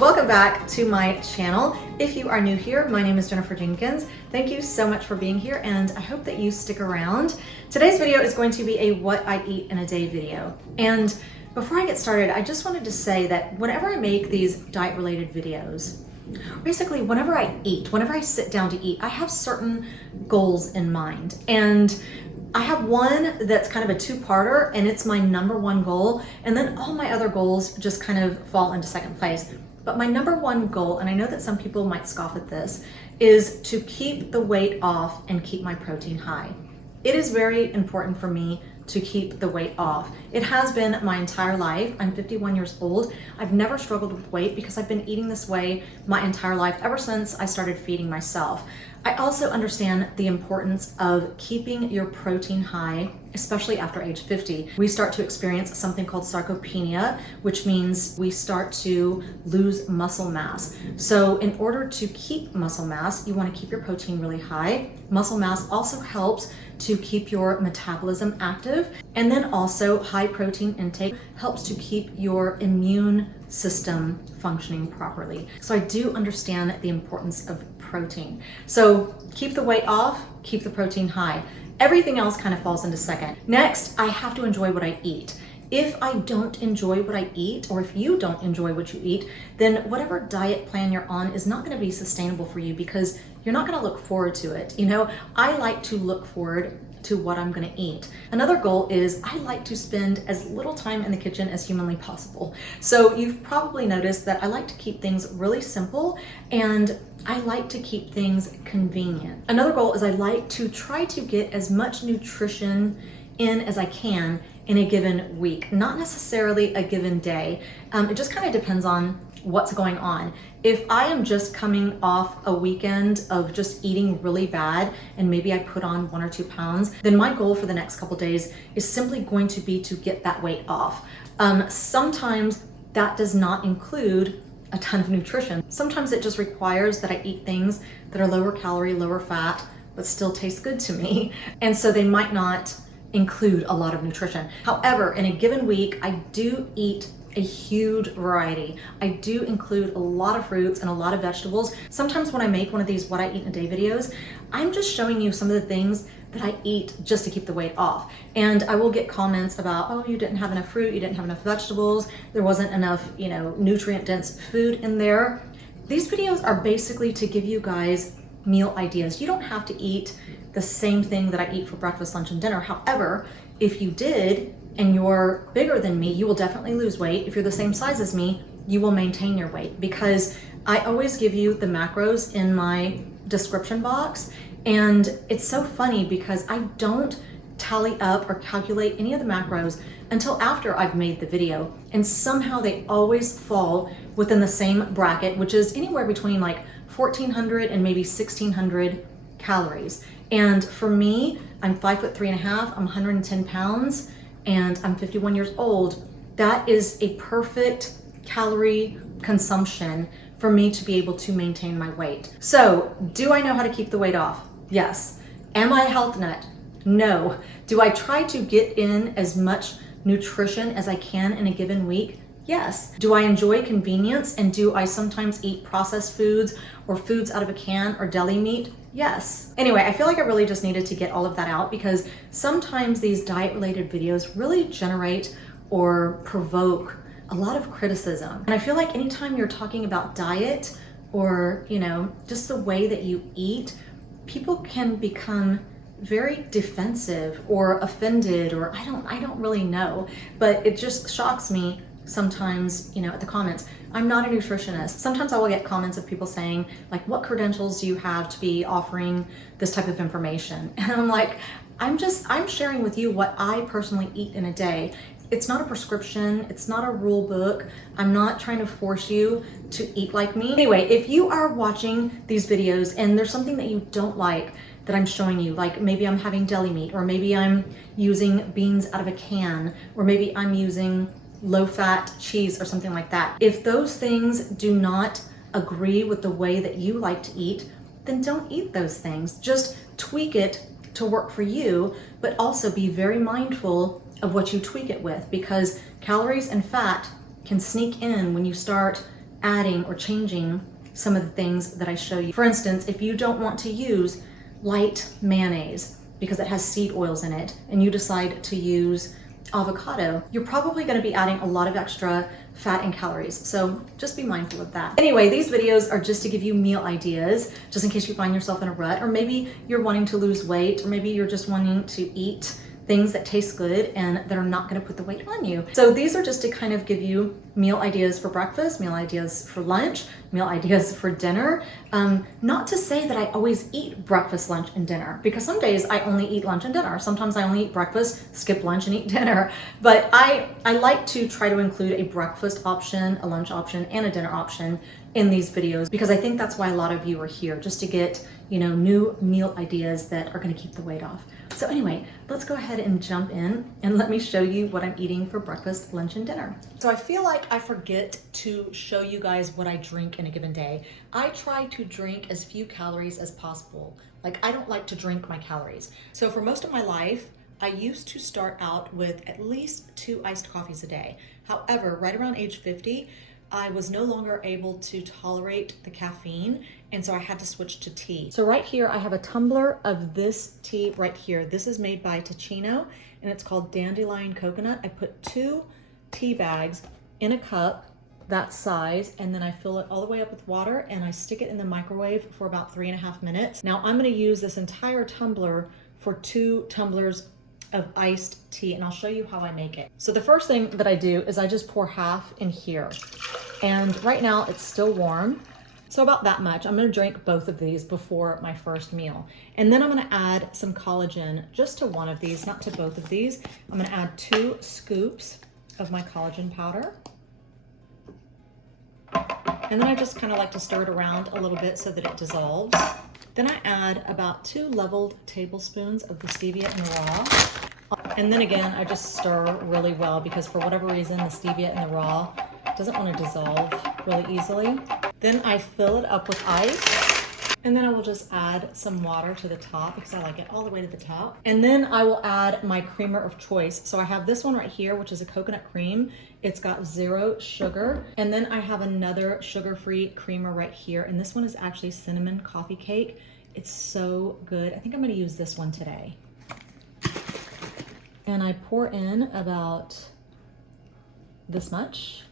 welcome back to my channel. If you are new here, my name is Jenifer Jenkins. Thank you so much for being here, and I hope that you stick around. Today's video is going to be a what I eat in a day video. And before I get started, I just wanted to say that whenever I make these diet related videos, basically whenever I eat, whenever I sit down to eat, I have certain goals in mind. And I have one that's kind of a two-parter, and it's my number one goal, and then all my other goals just kind of fall into second place. But my number one goal, and I know that some people might scoff at this, is to keep the weight off and keep my protein high. It is very important for me to keep the weight off. It has been my entire life. I'm 51 years old. I've never struggled with weight because I've been eating this way my entire life, ever since I started feeding myself. I also understand the importance of keeping your protein high, especially after age 50. We start to experience something called sarcopenia, which means we start to lose muscle mass. So in order to keep muscle mass, you want to keep your protein really high. Muscle mass also helps to keep your metabolism active, and then also high protein intake helps to keep your immune system functioning properly. So I do understand the importance of protein. So keep the weight off, keep the protein high. Everything else kind of falls into second. Next, I have to enjoy what I eat. If I don't enjoy what I eat, or if you don't enjoy what you eat, then whatever diet plan you're on is not going to be sustainable for you, because you're not going to look forward to it. You know, I like to look forward to what I'm going to eat. Another goal is I like to spend as little time in the kitchen as humanly possible. So you've probably noticed that I like to keep things really simple, and I like to keep things convenient. Another goal is I like to try to get as much nutrition in as I can in a given week, not necessarily a given day. It just kind of depends on what's going on. If I am just coming off a weekend of just eating really bad and maybe I put on 1 or 2 pounds, then my goal for the next couple days is simply going to be to get that weight off. Sometimes that does not include a ton of nutrition. Sometimes it just requires that I eat things that are lower calorie, lower fat, but still taste good to me. And so they might not include a lot of nutrition. However, in a given week, I do eat a huge variety. I do include a lot of fruits and a lot of vegetables. Sometimes when I make one of these what I eat in a day videos, I'm just showing you some of the things that I eat just to keep the weight off. And I will get comments about, oh, you didn't have enough fruit, you didn't have enough vegetables, there wasn't enough, nutrient dense food in there. These videos are basically to give you guys meal ideas. You don't have to eat the same thing that I eat for breakfast, lunch, and dinner. However, if you did, and you're bigger than me, you will definitely lose weight. If you're the same size as me, you will maintain your weight, because I always give you the macros in my description box. And it's so funny because I don't tally up or calculate any of the macros until after I've made the video. And somehow they always fall within the same bracket, which is anywhere between like 1,400 and maybe 1,600 calories. And for me, I'm 5'3.5", I'm 110 pounds, and I'm 51 years old. That is a perfect calorie consumption for me to be able to maintain my weight. So, do I know how to keep the weight off? Yes. Am I a health nut? No. Do I try to get in as much nutrition as I can in a given week? Yes. Do I enjoy convenience, and do I sometimes eat processed foods or foods out of a can or deli meat? Yes. Anyway, I feel like I really just needed to get all of that out, because sometimes these diet related videos really generate or provoke a lot of criticism. And I feel like anytime you're talking about diet or, just the way that you eat, people can become very defensive or offended, or I don't really know, but it just shocks me sometimes, at the comments. I'm not a nutritionist. Sometimes I will get comments of people saying, like, what credentials do you have to be offering this type of information? And I'm like, I'm sharing with you what I personally eat in a day. It's not a prescription, it's not a rule book. I'm not trying to force you to eat like me. Anyway, if you are watching these videos and there's something that you don't like that I'm showing you, like maybe I'm having deli meat, or maybe I'm using beans out of a can, or maybe I'm using low-fat cheese or something like that. If those things do not agree with the way that you like to eat, then don't eat those things. Just tweak it to work for you, but also be very mindful of what you tweak it with, because calories and fat can sneak in when you start adding or changing some of the things that I show you. For instance, if you don't want to use light mayonnaise because it has seed oils in it, and you decide to use avocado, you're probably going to be adding a lot of extra fat and calories. So just be mindful of that. Anyway, these videos are just to give you meal ideas, just in case you find yourself in a rut, or maybe you're wanting to lose weight, or maybe you're just wanting to eat things that taste good and that are not going to put the weight on you. So these are just to kind of give you meal ideas for breakfast, meal ideas for lunch, meal ideas for dinner. Not to say that I always eat breakfast, lunch, and dinner, because some days I only eat lunch and dinner. Sometimes I only eat breakfast, skip lunch, and eat dinner. But I like to try to include a breakfast option, a lunch option, and a dinner option in these videos, because I think that's why a lot of you are here, just to get, new meal ideas that are going to keep the weight off. So anyway, let's go ahead and jump in and let me show you what I'm eating for breakfast, lunch, and dinner. So I feel like I forget to show you guys what I drink in a given day. I try to drink as few calories as possible. Like, I don't like to drink my calories. So for most of my life, I used to start out with at least 2 iced coffees a day. However, right around age 50, I was no longer able to tolerate the caffeine, and so I had to switch to tea. So right here, I have a tumbler of this tea right here. This is made by Ticino, and it's called Dandelion Coconut. I put 2 tea bags in a cup that size, and then I fill it all the way up with water, and I stick it in the microwave for about 3.5 minutes. Now I'm gonna use this entire tumbler for 2 tumblers of iced tea, and I'll show you how I make it. So the first thing that I do is I just pour half in here. And right now it's still warm, so about that much. I'm gonna drink both of these before my first meal. And then I'm gonna add some collagen just to one of these, not to both of these. I'm gonna add 2 scoops of my collagen powder. And then I just kind of like to stir it around a little bit so that it dissolves. Then I add about 2 leveled tablespoons of the stevia in the raw. And then again, I just stir really well, because for whatever reason, the stevia in the raw doesn't want to dissolve really easily. Then I fill it up with ice. And then I will just add some water to the top, because I like it all the way to the top. And then I will add my creamer of choice. So I have this one right here, which is a coconut cream. It's got 0 sugar. And then I have another sugar-free creamer right here. And this one is actually cinnamon coffee cake. It's so good. I think I'm gonna use this one today. And I pour in about this much.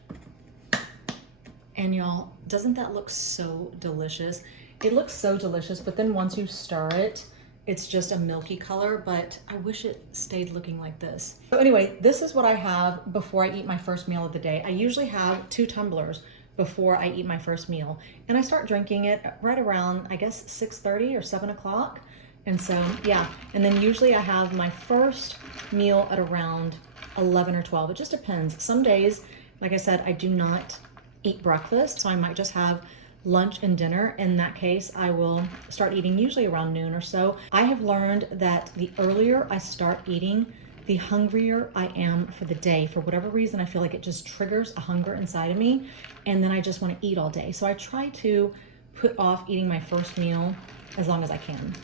And y'all, doesn't that look so delicious? It looks so delicious, but then once you stir it, it's just a milky color, but I wish it stayed looking like this. So anyway, this is what I have before I eat my first meal of the day. I usually have 2 tumblers before I eat my first meal. And I start drinking it right around, I guess, 6:30 or 7 o'clock. And so, yeah. And then usually I have my first meal at around 11 or 12. It just depends. Some days, like I said, I do not eat breakfast, so I might just have lunch and dinner. In that case, I will start eating usually around noon or so. I have learned that the earlier I start eating, the hungrier I am for the day. For whatever reason, I feel like it just triggers a hunger inside of me, and then I just want to eat all day. So I try to put off eating my first meal as long as I can.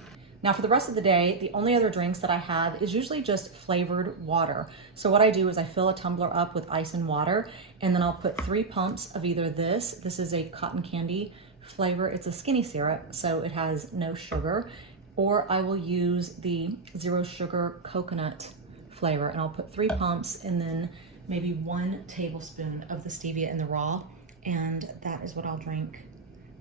Now for the rest of the day, the only other drinks that I have is usually just flavored water. So what I do is I fill a tumbler up with ice and water, and then I'll put 3 pumps of either this. This is a cotton candy flavor. It's a skinny syrup, so it has no sugar. Or I will use the 0 sugar coconut flavor, and I'll put 3 pumps and then maybe 1 tablespoon of the stevia in the raw. And that is what I'll drink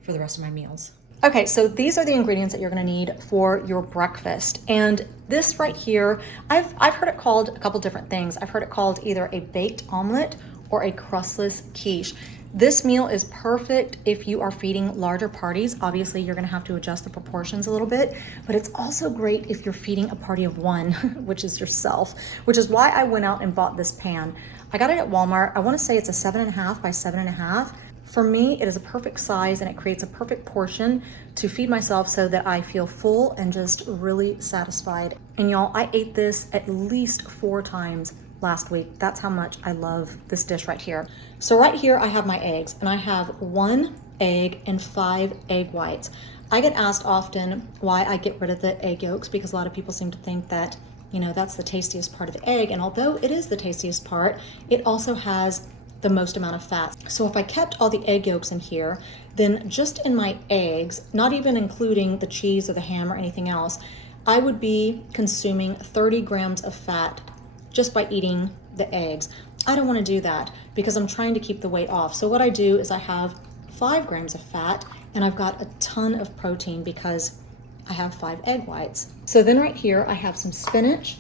for the rest of my meals. Okay, so these are the ingredients that you're gonna need for your breakfast. And this right here, I've heard it called a couple different things. I've heard it called either a baked omelet or a crustless quiche. This meal is perfect if you are feeding larger parties. Obviously, you're gonna have to adjust the proportions a little bit, but it's also great if you're feeding a party of 1, which is yourself, which is why I went out and bought this pan. I got it at Walmart. I wanna say it's a 7.5 by 7.5. For me, it is a perfect size, and it creates a perfect portion to feed myself so that I feel full and just really satisfied. And y'all, I ate this at least 4 times last week. That's how much I love this dish right here. So right here, I have my eggs, and I have 1 egg and 5 egg whites. I get asked often why I get rid of the egg yolks, because a lot of people seem to think that, that's the tastiest part of the egg. And although it is the tastiest part, it also has the most amount of fat. So if I kept all the egg yolks in here, then just in my eggs, not even including the cheese or the ham or anything else, I would be consuming 30 grams of fat just by eating the eggs. I don't want to do that because I'm trying to keep the weight off. So what I do is I have 5 grams of fat and I've got a ton of protein because I have 5 egg whites. So then right here I have some spinach.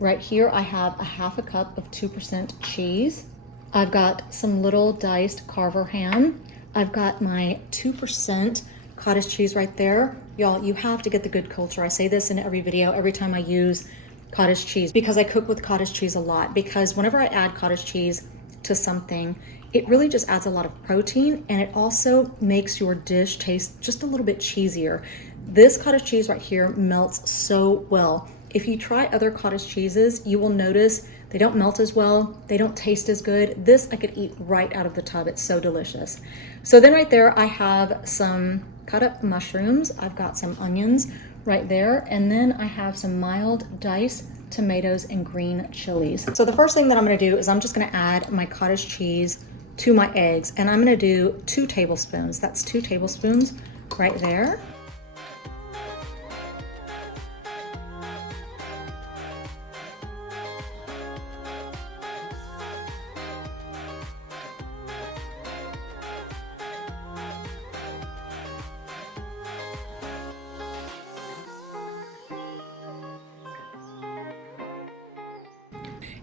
Right here I have a half a cup of 2% cheese. I've got some little diced Carver ham. I've got my 2% cottage cheese right there. Y'all, you have to get the good culture. I say this in every video, every time I use cottage cheese, because I cook with cottage cheese a lot, because whenever I add cottage cheese to something, it really just adds a lot of protein, and it also makes your dish taste just a little bit cheesier. This cottage cheese right here melts so well. If you try other cottage cheeses, you will notice they don't melt as well, they don't taste as good. This I could eat right out of the tub. It's so delicious. So then right there I have some cut up mushrooms. I've got some onions right there, and then I have some mild diced tomatoes and green chilies. So the first thing that I'm gonna do is I'm just gonna add my cottage cheese to my eggs, and I'm gonna do 2 tablespoons. That's 2 tablespoons right there.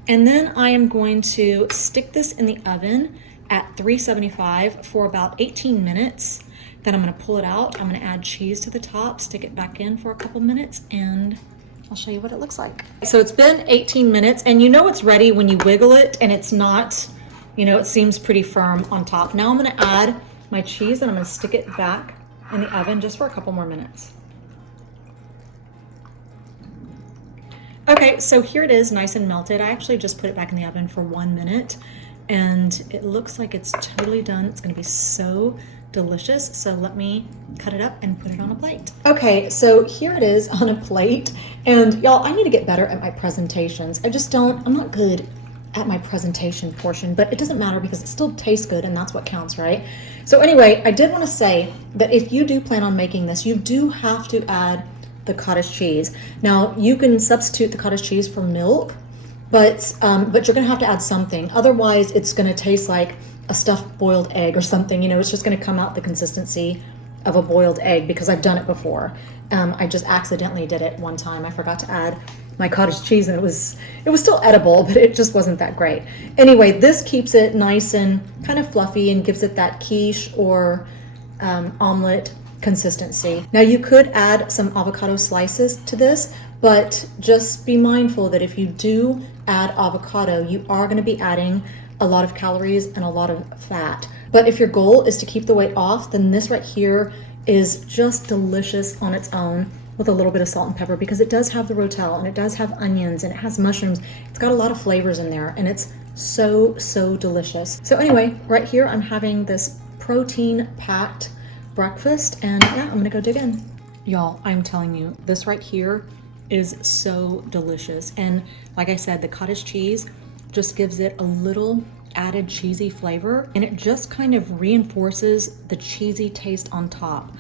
And then I am going to stick this in the oven at 375 for about 18 minutes. Then I'm gonna pull it out. I'm gonna add cheese to the top, stick it back in for a couple minutes, and I'll show you what it looks like. So it's been 18 minutes, and you know it's ready when you wiggle it and it's not, you know, it seems pretty firm on top. Now I'm gonna add my cheese and I'm gonna stick it back in the oven just for a couple more minutes. Okay, so here it is, nice and melted. I actually just put it back in the oven for 1 minute, and it looks like it's totally done. It's gonna be so delicious. So let me cut it up and put it on a plate. Okay, so here it is on a plate. And y'all, I need to get better at my presentations. I'm not good at my presentation portion, but it doesn't matter because it still tastes good, and that's what counts, right? So anyway, I did wanna say that if you do plan on making this, you do have to add the cottage cheese. Now you can substitute the cottage cheese for milk, but you're gonna have to add something. Otherwise, it's gonna taste like a stuffed boiled egg or something. You know, it's just gonna come out the consistency of a boiled egg because I've done it before. I just accidentally did it one time. I forgot to add my cottage cheese, and it was still edible, but it just wasn't that great. Anyway, this keeps it nice and kind of fluffy and gives it that quiche or omelet consistency. Now you could add some avocado slices to this, but just be mindful that if you do add avocado, you are going to be adding a lot of calories and a lot of fat. But if your goal is to keep the weight off, then this right here is just delicious on its own with a little bit of salt and pepper, because it does have the Rotel and it does have onions and it has mushrooms. It's got a lot of flavors in there, and it's so delicious. So anyway, right here I'm having this protein packed breakfast, and yeah, I'm gonna go dig in. Y'all, I'm telling you, this right here is so delicious. And like I said, the cottage cheese just gives it a little added cheesy flavor, and it just kind of reinforces the cheesy taste on top.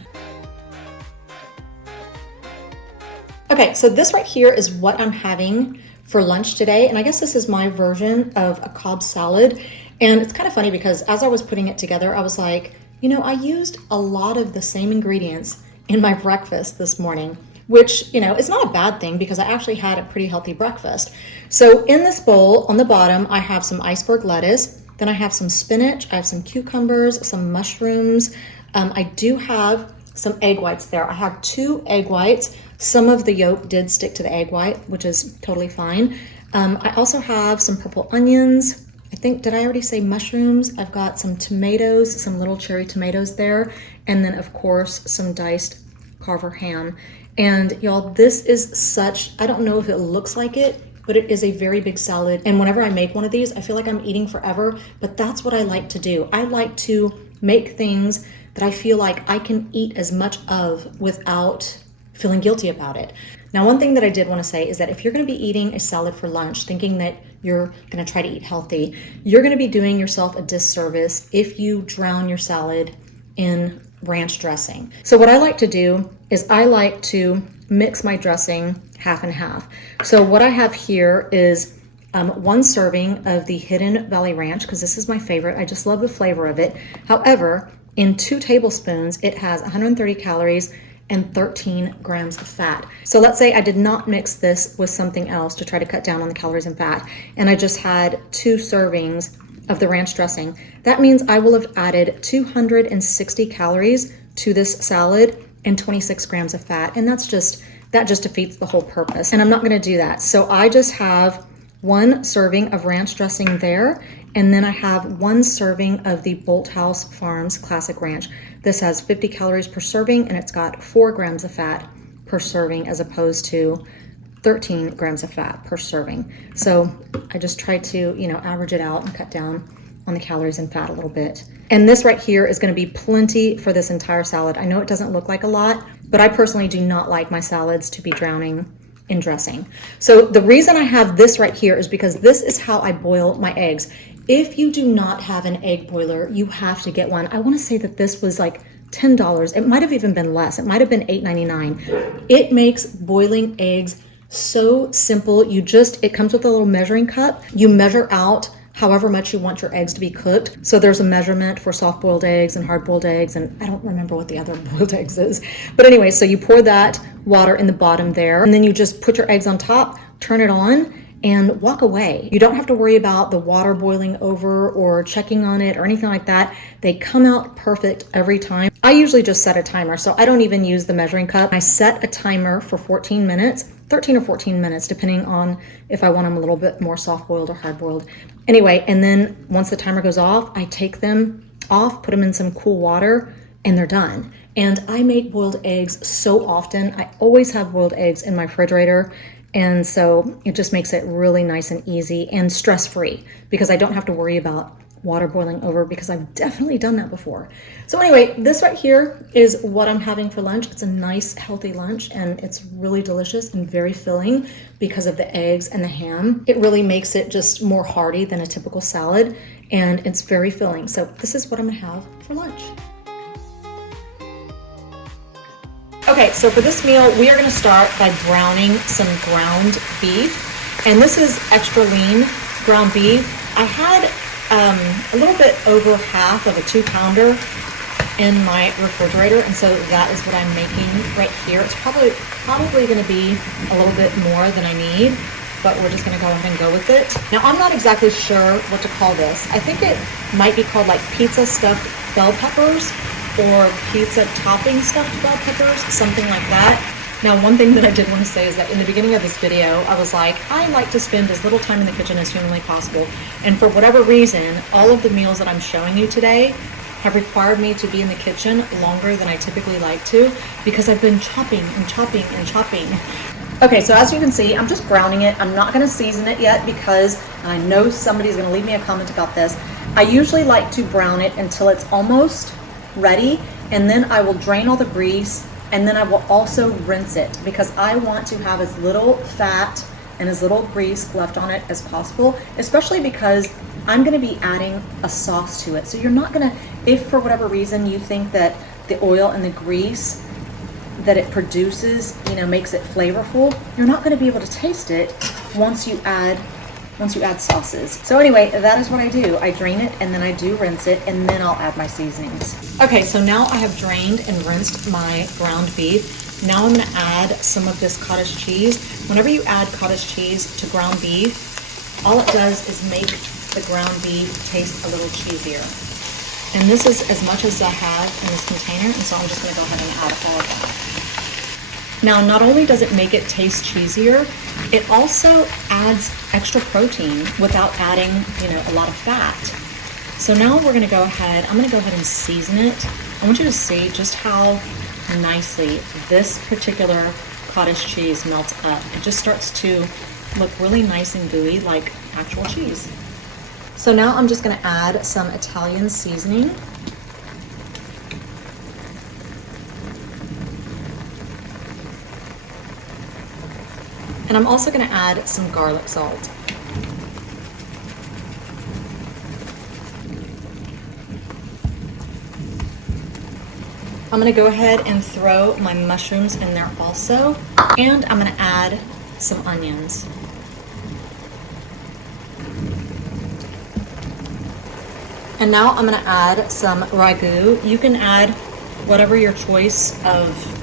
Okay, so this right here is what I'm having for lunch today, and I guess this is my version of a Cobb salad. And it's kind of funny because as I was putting it together, I was like, you know, I used a lot of the same ingredients in my breakfast this morning, which, you know, is not a bad thing because I actually had a pretty healthy breakfast. So in this bowl on the bottom, I have some iceberg lettuce, then I have some spinach, I have some cucumbers, some mushrooms. I do have some egg whites there. I have 2 egg whites. Some of the yolk did stick to the egg white, which is totally fine. I also have some purple onions. I think, did I already say mushrooms? I've got some tomatoes, some little cherry tomatoes there, and then of course some diced Carver ham. And y'all, this is such, I don't know if it looks like it, but it is a very big salad. And whenever I make one of these, I feel like I'm eating forever, but that's what I like to do. I like to make things that I feel like I can eat as much of without feeling guilty about it. Now, one thing that I did want to say is that if you're going to be eating a salad for lunch, thinking that you're going to try to eat healthy, you're going to be doing yourself a disservice if you drown your salad in ranch dressing. So what I like to do is I like to mix my dressing half and half. So what I have here is 1 serving of the Hidden Valley Ranch, because this is my favorite. I just love the flavor of it. However, in 2 tablespoons, it has 130 calories and 13 grams of fat. So let's say I did not mix this with something else to try to cut down on the calories and fat, and I just had 2 servings of the ranch dressing. That means I will have added 260 calories to this salad and 26 grams of fat, and that just defeats the whole purpose. And I'm not gonna do that. So I just have 1 serving of ranch dressing there, and then I have 1 serving of the Bolthouse Farms Classic Ranch. This has 50 calories per serving, and it's got 4 grams of fat per serving as opposed to 13 grams of fat per serving. So I just try to, average it out and cut down on the calories and fat a little bit. And this right here is going to be plenty for this entire salad. I know it doesn't look like a lot, but I personally do not like my salads to be drowning in dressing. So the reason I have this right here is because this is how I boil my eggs. If you do not have an egg boiler, you have to get one. I want to say that this was like $10. It might have even been less. It might have been $8.99. It makes boiling eggs so simple. It comes with a little measuring cup. You measure out however much you want your eggs to be cooked. So there's a measurement for soft-boiled eggs and hard-boiled eggs, and I don't remember what the other boiled eggs is. But anyway, so you pour that water in the bottom there, and then you just put your eggs on top, turn it on, and walk away. You don't have to worry about the water boiling over or checking on it or anything like that. They come out perfect every time. I usually just set a timer, so I don't even use the measuring cup. I set a timer for 14 minutes, 13 or 14 minutes, depending on if I want them a little bit more soft-boiled or hard-boiled. Anyway, and then once the timer goes off, I take them off, put them in some cool water, and they're done. And I make boiled eggs so often. I always have boiled eggs in my refrigerator. And so it just makes it really nice and easy and stress-free because I don't have to worry about water boiling over because I've definitely done that before. So anyway, this right here is what I'm having for lunch. It's a nice, healthy lunch, and it's really delicious and very filling because of the eggs and the ham. It really makes it just more hearty than a typical salad, and it's very filling. So this is what I'm gonna have for lunch. Okay, so for this meal, we are gonna start by browning some ground beef. And this is extra lean ground beef. I had a little bit over half of a 2-pounder in my refrigerator, and so that is what I'm making right here. It's probably gonna be a little bit more than I need, but we're just gonna go ahead and go with it. Now, I'm not exactly sure what to call this. I think it might be called like pizza stuffed bell peppers, or pizza topping stuffed bell peppers, something like that. Now, one thing that I did want to say is that in the beginning of this video, I was like, I like to spend as little time in the kitchen as humanly possible. And for whatever reason, all of the meals that I'm showing you today have required me to be in the kitchen longer than I typically like to because I've been chopping and chopping and chopping. Okay, so as you can see, I'm just browning it. I'm not gonna season it yet because I know somebody's gonna leave me a comment about this. I usually like to brown it until it's almost ready, and then I will drain all the grease, and then I will also rinse it because I want to have as little fat and as little grease left on it as possible, especially because I'm going to be adding a sauce to it. So you're not going to, if for whatever reason you think that the oil and the grease that it produces, makes it flavorful, you're not going to be able to taste it once you add sauces. So anyway, that is what I do. I drain it and then I do rinse it, and then I'll add my seasonings. Okay, so now I have drained and rinsed my ground beef. Now I'm gonna add some of this cottage cheese. Whenever you add cottage cheese to ground beef, all it does is make the ground beef taste a little cheesier. And this is as much as I have in this container, and so I'm just gonna go ahead and add all of that. Now, not only does it make it taste cheesier, it also adds extra protein without adding, a lot of fat. So now I'm gonna go ahead and season it. I want you to see just how nicely this particular cottage cheese melts up. It just starts to look really nice and gooey like actual cheese. So now I'm just gonna add some Italian seasoning. And I'm also gonna add some garlic salt. I'm gonna go ahead and throw my mushrooms in there also, and I'm gonna add some onions. And now I'm gonna add some ragu. You can add whatever your choice of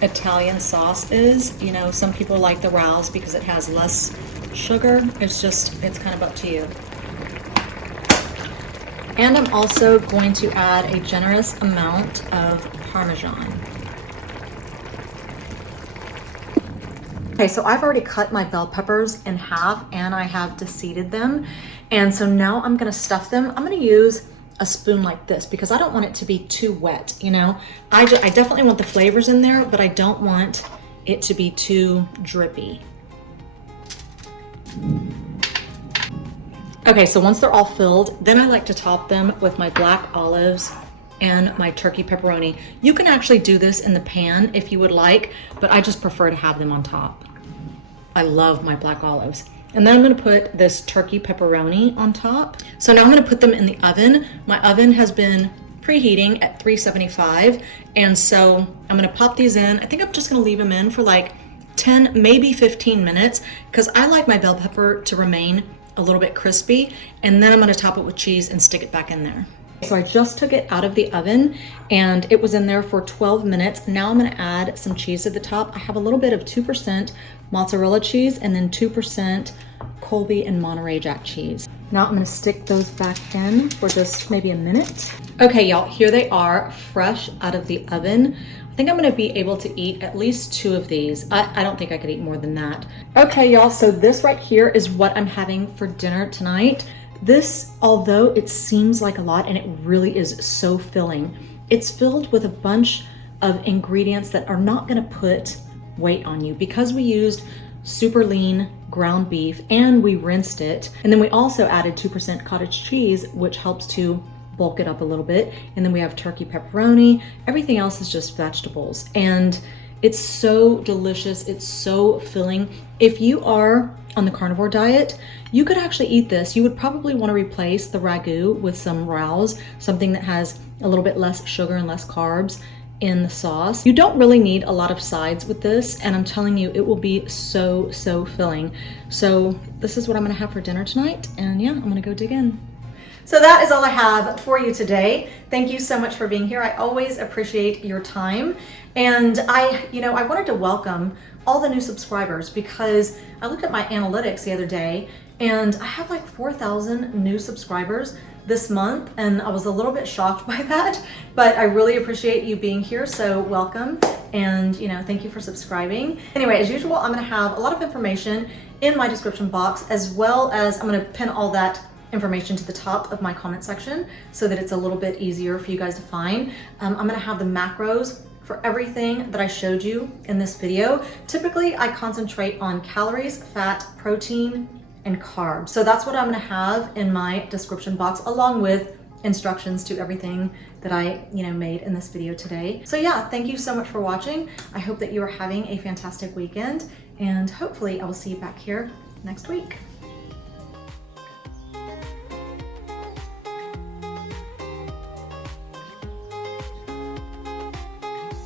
Italian sauce is. You know, some people like the Rouse because it has less sugar. It's kind of up to you. And I'm also going to add a generous amount of Parmesan. Okay, so I've already cut my bell peppers in half and I have deseeded them. And so now I'm gonna stuff them. I'm gonna use a spoon like this because I don't want it to be too wet, you know? I definitely want the flavors in there, but I don't want it to be too drippy. Okay, so once they're all filled, then I like to top them with my black olives and my turkey pepperoni. You can actually do this in the pan if you would like, but I just prefer to have them on top. I love my black olives. And then I'm gonna put this turkey pepperoni on top. So now I'm gonna put them in the oven. My oven has been preheating at 375. And so I'm gonna pop these in. I think I'm just gonna leave them in for like 10, maybe 15 minutes, because I like my bell pepper to remain a little bit crispy. And then I'm gonna top it with cheese and stick it back in there. So I just took it out of the oven and it was in there for 12 minutes. Now I'm gonna add some cheese at the top. I have a little bit of 2% mozzarella cheese and then 2% Colby and Monterey Jack cheese. Now I'm gonna stick those back in for just maybe a minute. Okay, y'all, here they are, fresh out of the oven. I think I'm gonna be able to eat at least 2 of these. I don't think I could eat more than that. Okay, y'all, so this right here is what I'm having for dinner tonight. This, although it seems like a lot, and it really is so filling, it's filled with a bunch of ingredients that are not gonna put weight on you because we used super lean ground beef and we rinsed it. And then we also added 2% cottage cheese, which helps to bulk it up a little bit. And then we have turkey pepperoni. Everything else is just vegetables. And it's so delicious. It's so filling. If you are on the carnivore diet, you could actually eat this. You would probably want to replace the ragu with some Rouse, something that has a little bit less sugar and less carbs in the sauce. You don't really need a lot of sides with this, and I'm telling you, it will be so, so filling. So this is what I'm gonna have for dinner tonight, and yeah, I'm gonna go dig in. So that is all I have for you today. Thank you so much for being here. I always appreciate your time. And I wanted to welcome all the new subscribers because I looked at my analytics the other day and I have like 4,000 new subscribers this month, and I was a little bit shocked by that, but I really appreciate you being here, so welcome, and thank you for subscribing. Anyway, as usual, I'm gonna have a lot of information in my description box, as well as I'm gonna pin all that information to the top of my comment section so that it's a little bit easier for you guys to find. I'm gonna have the macros for everything that I showed you in this video. Typically, I concentrate on calories, fat, protein, and carbs. So that's what I'm gonna have in my description box, along with instructions to everything that I made in this video today. So yeah, thank you so much for watching. I hope that you are having a fantastic weekend, and hopefully I will see you back here next week.